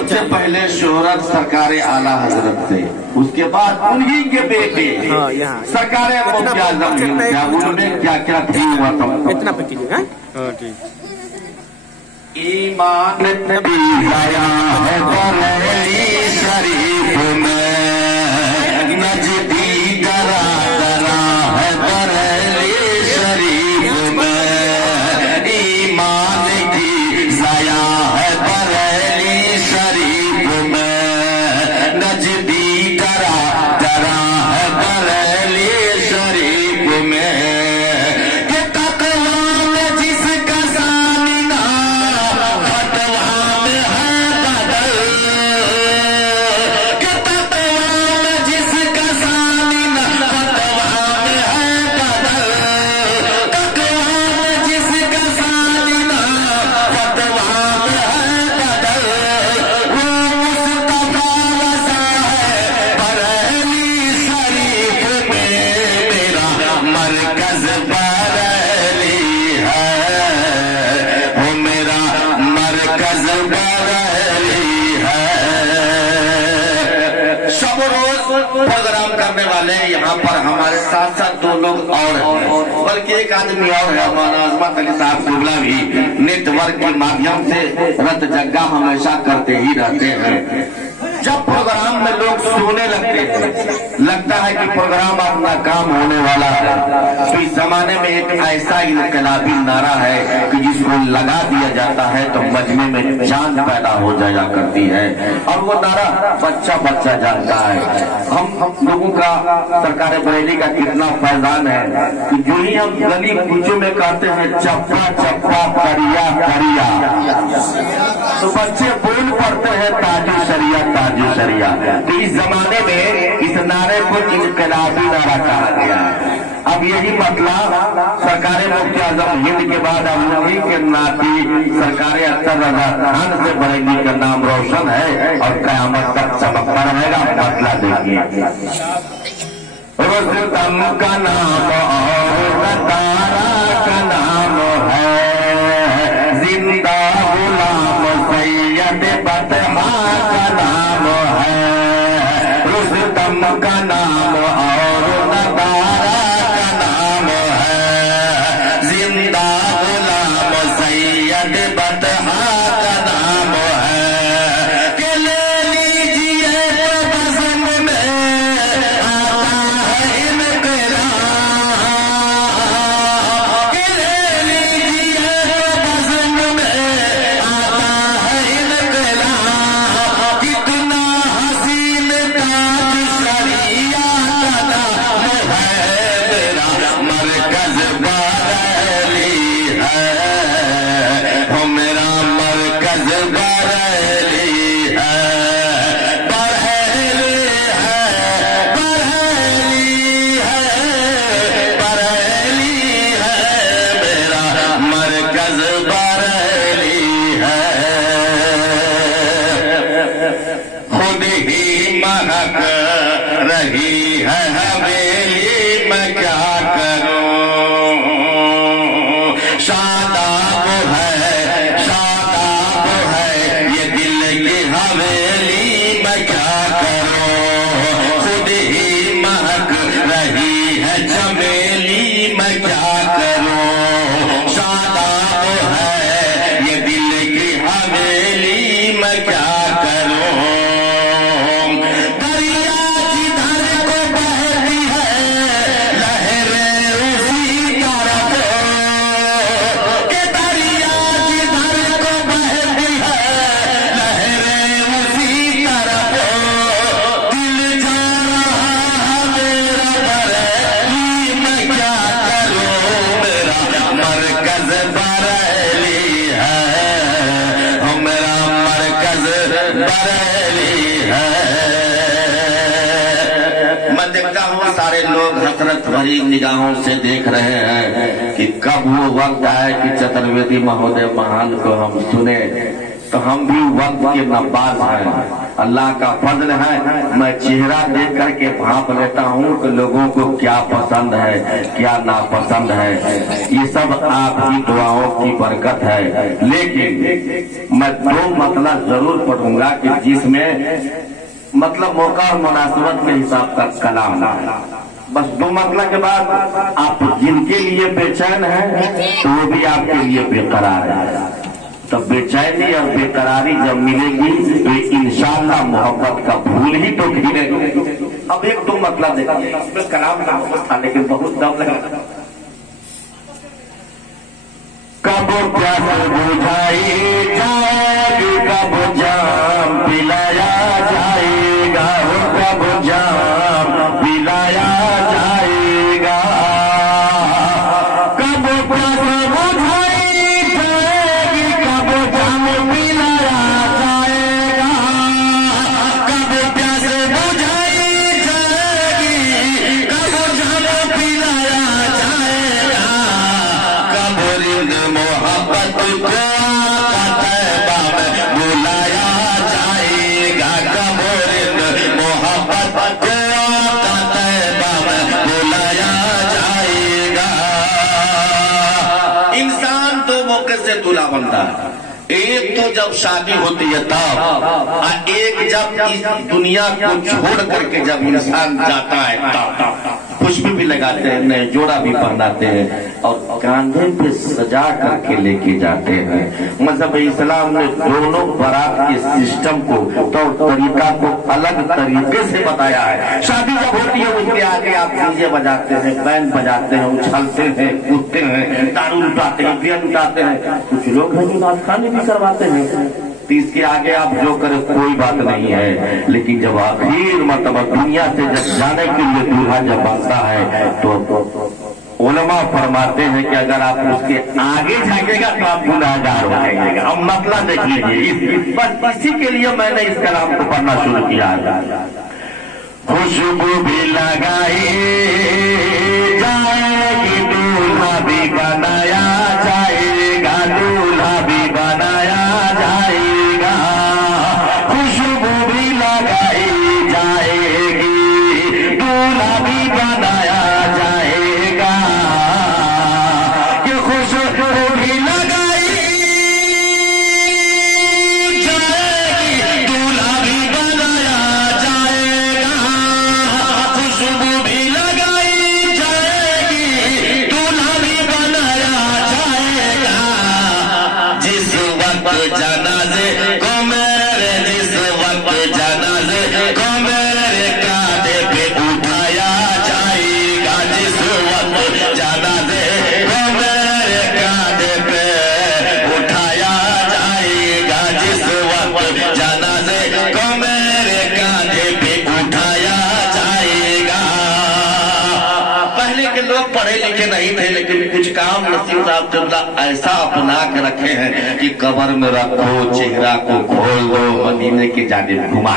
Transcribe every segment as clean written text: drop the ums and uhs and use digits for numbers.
سب سے پہلے شہرت سرکار اعلیٰ حضرت سے، اس کے بعد انہی کے بیٹے سرکار مفتی اعظم ہند، کیا ان میں کیا کیا تھی ہوا تھا؟ ایمان نبی لایا ہے بریلی شریف میں، نجدی درا درا ہے بریلی شریف میں، ایمان کی ضیا ہے بریلی شریف میں، نجدی درا درا ہے بریلی شریف میں، پروگرام کرنے والے یہاں پر ہمارے ساتھ ساتھ دو لوگ اور ہیں، بلکہ ایک آدمی اور ہے، مولانا عظمت علی صاحب قبلہ بھی نیٹ ورک کے مادھیم سے رت جگہ ہمیشہ کرتے ہی رہتے ہیں۔ جب پروگرام میں لوگ سونے لگتے ہیں، لگتا ہے کہ پروگرام اپنا کام ہونے والا ہے، تو اس زمانے میں ایک ایسا انقلابی نعرہ ہے کہ جس کو لگا دیا جاتا ہے تو مجمع میں جان پیدا ہو جایا کرتی ہے، اور وہ نعرہ بچہ بچہ جانتا ہے۔ ہم لوگوں کا سرکار بریلی کا کتنا فیضان ہے کہ جو ہی ہم گلی کوچوں میں کہتے ہیں چپا چپا کریا کریا، تو بچے بول پڑتے ہیں تاج شریعہ تاج شریعہ۔ تو اس زمانے میں اس نعرے کو انقلابی نعرہ کہا گیا۔ اب یہی مسئلہ سرکار مفتی اعظم ہند کے بعد ابھی کے ناتی سرکار اختر رضا خان سے بریلی کا نام روشن ہے اور قیامت تک چمکتا رہے گا۔ مسئلہ دیکھیے، رستم کا نام اور تارا کا نام ہے، زندہ غلام سید بطحا کا نام ہے، رستم کا نام اور تارا کا نام ہے، زندہ غلام سید بطحا کا نام ہے، کہ لے لیجیے پسند میں آتا ہے انقلاب، کہ لے لیجیے پسند میں آتا ہے انقلاب، کتنا حسین تاج شریعہ کا نام ہے، میرا مرکز بریلی ہے، وہ میرا مرکز بریلی ہے، بریلی ہے، بریلی ہے، بریلی ہے، میرا مرکز بریلی ہے، خود ہی مہک رہی ہے حویلی میں کیا کروں، شاداب ہے یہ دل کی حویلی میں کیا کروں، خود ہی مہک رہی ہے چمیلی میں کیا کروں، شاداب ہے یہ دل کی حویلی میں کیا کروں، دریا جدھر کو بہتی ہے لہریں اسی طرف، کہ دریا جدھر کو بہتی ہے لہریں اسی طرف، دل جا رہا ہے میرا بریلی میں کیا کروں، میرا مرکز بریلی ہے، میرا مرکز بریلی ہے۔ میں دیکھتا ہوں سارے لوگ حسرت بھری نگاہوں سے دیکھ رہے ہیں کہ کب وہ وقت آئے کہ چترویدی مہودے مہان کو ہم سنے، तो हम भी वक्त के नवाज हैं, अल्लाह का फजल है। मैं चेहरा देख करके भांप लेता हूँ कि लोगों को क्या पसंद है क्या नापसंद है, ये सब आपकी दुआओं की बरकत है। लेकिन मैं दो मतलब जरूर पढ़ूंगा कि जिसमें मतलब मौका और मुनासिबत के हिसाब का कलाम है। बस दो मतलब के बाद आप जिनके लिए बेचैन हैं तो वो भी आपके लिए बेकरार है। तो बेचैनी और बेकरारी जब मिलेगी तो इंशाअल्लाह मोहब्बत का फूल ही तो खिलेगा। अब एक दो मतलब देखिए, कलाम का था लेकिन बहुत दम लगा। कब प्यास बुझाई जाएगी, कब जाम पिलाया जाएगा, कब जाम पिलाया जाएगा, कब प्यास बुझाई जाएगी, कब जाम पिलाया जाएगा, कब प्यास बुझाई जाएगी, कब जाम पिलाया जाएगा, कब रिंद मोहब्बत को तैबा में बुलाया जाएगा, कब रिंद मोहब्बत को तैबा में बुलाया जाएगा। इंसान दो मौके से दूल्हा बनता है, एक तो जब शादी होती है तब, और एक जब इस दुनिया को छोड़ करके जब इंसान जाता है तब। पुष्प भी लगाते हैं, नए जोड़ा भी पहनाते हैं और कांधे पे सजा करके लेके जाते हैं। मतलब इस्लाम ने दोनों बारात के सिस्टम को तो तरीका को अलग तरीके से बताया है। शादी जब होती है उसके आगे आप डीजे बजाते हैं, बैंड बजाते हैं, उछलते हैं, कूदते हैं, दारू लुटाते हैं, बियर लुटाते हैं, कुछ लोग हैं जो नाच खाने भी करवाते हैं। तो इसके आगे आप जो करें कोई बात नहीं है। लेकिन जब आखिर मतलब दुनिया से जब जाने के लिए दूल्हा जब बनता है तो उलमा फरमाते हैं कि अगर आप उसके आगे जाएगा तो आप गुनाहगार हो जाएगा। अब मतलब देख लीजिए, बस इसी के लिए मैंने इस कलाम को पढ़ना शुरू किया। खुशबू भी लगाई जाएगी, दूल्हा भी बनाया जाएगा, दूल्हा भी बनाया जाएगा, खुशबू भी लगाई जाएगी, दूल्हा भी बनाया जाएगा, कि खुशबू भी लगाई जाएगी, दूल्हा भी बनाया जाएगा, खुशबू भी लगाई जाएगी, दूल्हा भी बनाया जाएगा। जिस वक्त जनाजे को मेरे, जिस वक्त जनाजे को मेरे कांधे पे उठाया जाएगा, जिस वक्त जनाजे को मेरे कांधे पे उठाया जाएगा, जिस वक्त जनाजे को मेरे कांधे पे उठाया जाएगा। पहले के लोग पढ़े लिखे नहीं थे लेकिन कुछ काम नसीब साहब जबला ऐसा अपना के रखे हैं कि कब्र में रखो, चेहरा को खोल दो, मदीने की जानिब घुमा।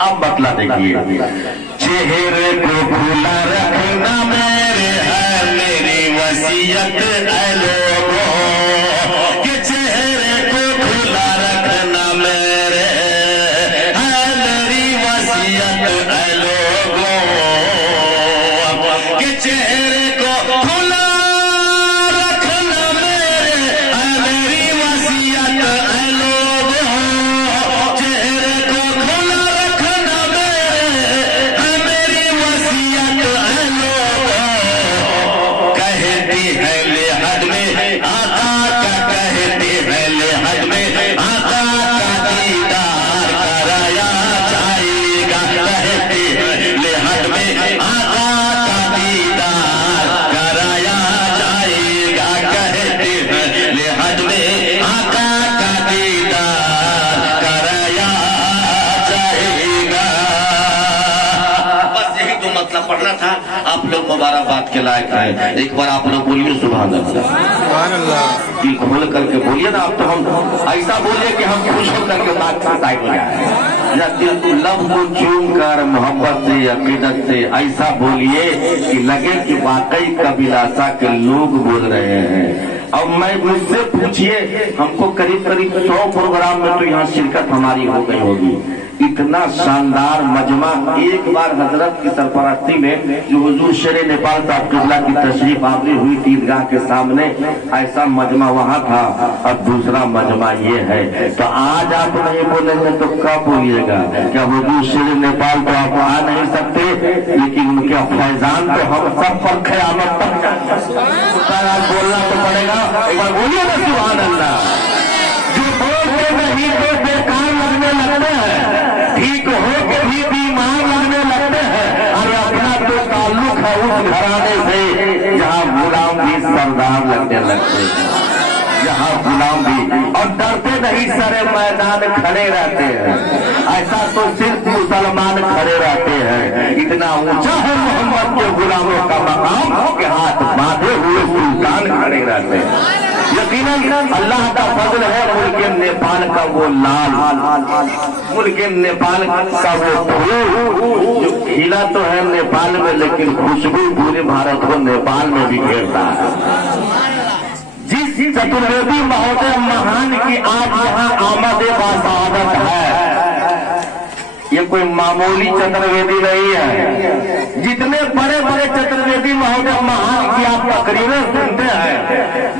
अब मतलब देखिए, चेहरे को खुला रखना मेरे है मेरी वसीयत है लोगों, कि चेहरे को खुला रखना मेरे है मेरी वसीयत है लोगों, कि चेहरे को खुला रखना मेरे है मेरी वसीयत है लोगों, चेहरे को खुला रखना मेरे है मेरी वसीयत है लोगों। कहती है लिहाज में आका का, कहती है लिहाज में आका का दीदार कराया जाएगा, कहती है लिहाज में आका का दीदार कराया जाएगा, कहती है लिहाज में आका का दीदार कराया जाएगा। बस यही तो मतलब पढ़ना था। आप लोग मुबारकबाद के लायक हैं। एक बार आप लोग बोलिए सुभान अल्लाह, दिल खोल करके बोलिए ना। आप तो हम ऐसा बोलिए कि हम खुश होकर के बात साइड हो जाए, या दिल को लब को चूम कर मोहब्बत से अकीदत से ऐसा बोलिए कि लगे कि वाकई कबीलासा के लोग बोल रहे हैं। और मैं मुझसे पूछिए, हमको करीब करीब 100 प्रोग्राम में तो यहाँ शिरकत हमारी हो गई होगी। इतना शानदार मजमा, एक बार हजरत की सरपरस्ती में जो हुजूर शेरे नेपाल साहब किबला की तशरीफ आवरी हुई थी ईदगाह के सामने, ऐसा मजमा वहाँ था। अब दूसरा मजमा ये है, तो आज आप नहीं बोलेंगे तो कब बोलिएगा? क्या हुजूर शेरे नेपाल तो आप आ नहीं सकते, लेकिन उनके फैजान तो हम सब पर क़यामत तक आज बोलना तो पड़ेगा। एक बार बोलिए ना सुभान अल्लाह। जो बोलते नहीं तो बेकार लगने लगते हैं, ठीक हो के भी बीमार लगने लगते हैं। अरे अपना तो ताल्लुक है उस घराने से जहाँ गुलाम भी सरदार लगने लगते हैं, जहाँ गुलाम भी और डरते नहीं सारे मैदान खड़े रहते हैं। ऐसा तो सिर्फ मुसलमान खड़े रहते हैं। इतना ऊंचा है मोहम्मद के गुलामों का मकाम के हाथ बांधे हुए सुल्तान खड़े रहते हैं। यकीनन अल्लाह का फजल है, मुल्क नेपाल का वो लाल, मुल्क नेपाल का वो फूल जो खिला तो है नेपाल में, लेकिन खुशबू पूरे भारत को नेपाल में भी घेरता है। जिस चतुर्वेदी महोदय महान की आज यहाँ आमद बासादत है, ये कोई मामूली चतुर्वेदी नहीं है। जितने बड़े बड़े चतुर्वेदी महोदय महान की आप तकरीरें सुनते हैं,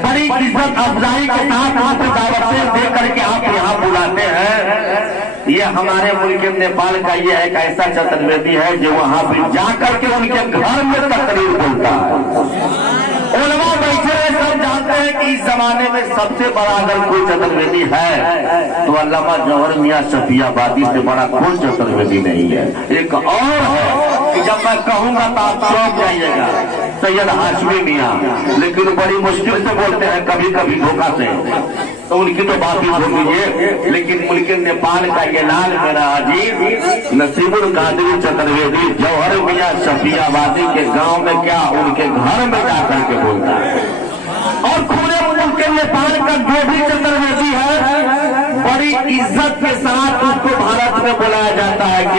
बड़ी इज्जत अफजाई के साथ आप दावतें दे करके आप यहाँ बुलाते हैं। ये हमारे मुल्क नेपाल का ये एक ऐसा चतुर्वेदी है जो वहाँ पे जा करके उनके घर में तकरीर बोलता है। उलमा बैठे हैं, सब जानते हैं कि इस जमाने में सबसे बड़ा अगर कोई चतुर्वेदी है तो अल्लामा जौहर मियां शफियाबादी से बड़ा कोई चतुर्वेदी नहीं है। एक और है कि जब मैं कहूंगा तो आप चौंक जाइएगा, सैयद हाशमी मियां, लेकिन बड़ी मुश्किल से बोलते हैं, कभी कभी धोखा से, तो उनकी तो बात ही सुन लीजिए। लेकिन मुल्क नेपाल का ये लाल मेरा अजीज नसीबुल कादरी चतुर्वेदी जौहर मियां शफियाबादी के गांव में क्या उनके घर में जाकर के बोलता है। और पूरे मुल्क नेपाल का जो भी चतुर्वेदी है, बड़ी इज्जत के साथ उसको भारत में बुलाया जाता है कि